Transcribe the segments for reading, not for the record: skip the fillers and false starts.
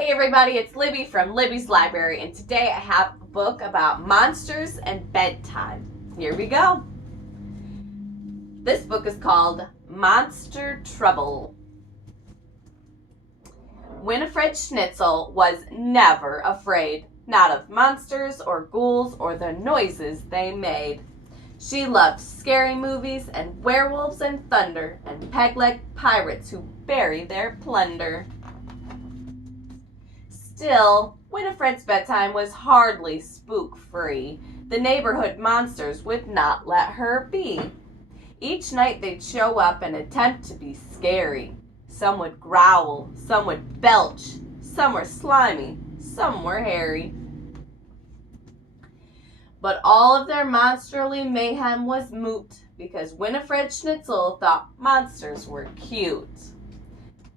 Hey everybody, it's Libby from Libby's Library, and today I have a book about monsters and bedtime. Here we go. This book is called Monster Trouble. Winifred Schnitzel was never afraid, not of monsters or ghouls or the noises they made. She loved scary movies and werewolves and thunder and peg-leg pirates who bury their plunder. Still, Winifred's bedtime was hardly spook-free. The neighborhood monsters would not let her be. Each night they'd show up and attempt to be scary. Some would growl, some would belch, some were slimy, some were hairy. But all of their monsterly mayhem was moot because Winifred Schnitzel thought monsters were cute.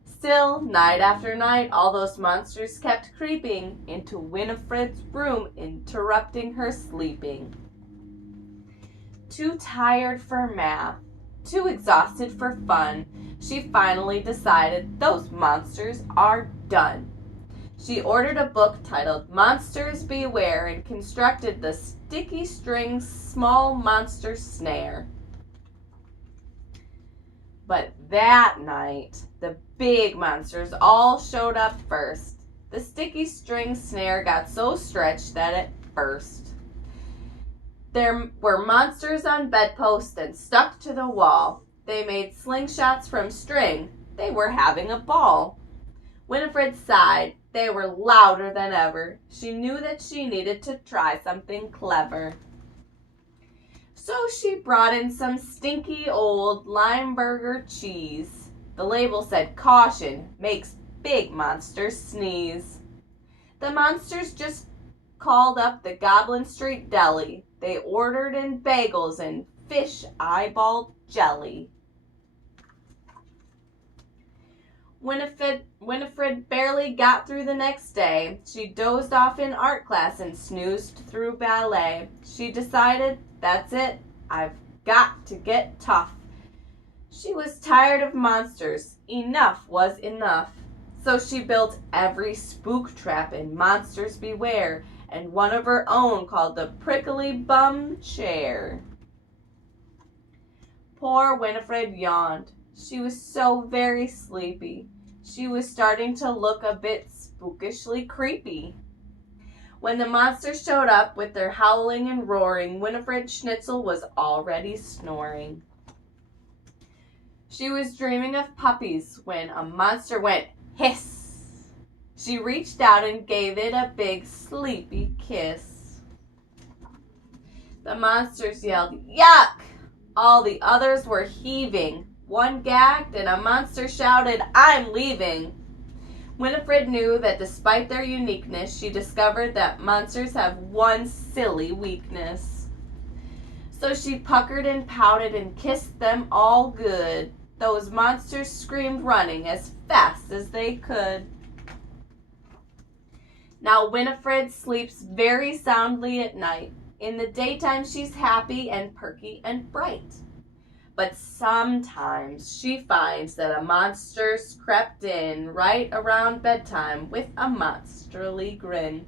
Still, night after night, all those monsters kept creeping into Winifred's room, interrupting her sleeping. Too tired for math, too exhausted for fun, she finally decided those monsters are done. She ordered a book titled Monsters Beware and constructed the sticky string small monster snare. But that night, the big monsters all showed up first. The sticky string snare got so stretched that it burst. There were monsters on bedposts and stuck to the wall. They made slingshots from string. They were having a ball. Winifred sighed. They were louder than ever. She knew that she needed to try something clever. So she brought in some stinky old Limburger cheese. The label said, "Caution, makes big monsters sneeze." The monsters just called up the Goblin Street Deli. They ordered in bagels and fish eyeball jelly. Winifred barely got through the next day. She dozed off in art class and snoozed through ballet. She decided, that's it, I've got to get tough. She was tired of monsters. Enough was enough. So she built every spook trap in Monsters Beware and one of her own called the Prickly Bum Chair. Poor Winifred yawned. She was so very sleepy. She was starting to look a bit spookishly creepy. When the monsters showed up with their howling and roaring, Winifred Schnitzel was already snoring. She was dreaming of puppies when a monster went hiss. She reached out and gave it a big sleepy kiss. The monsters yelled, "Yuck!" All the others were heaving. One gagged and a monster shouted, "I'm leaving." Winifred knew that despite their uniqueness, she discovered that monsters have one silly weakness. So she puckered and pouted and kissed them all good. Those monsters screamed, running as fast as they could. Now Winifred sleeps very soundly at night. In the daytime, she's happy and perky and bright. But sometimes she finds that a monster's crept in right around bedtime with a monsterly grin.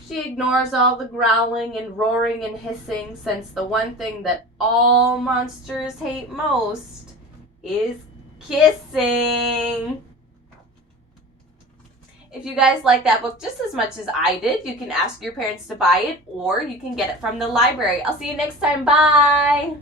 She ignores all the growling and roaring and hissing, since the one thing that all monsters hate most is kissing. If you guys like that book just as much as I did, you can ask your parents to buy it, or you can get it from the library. I'll see you next time. Bye!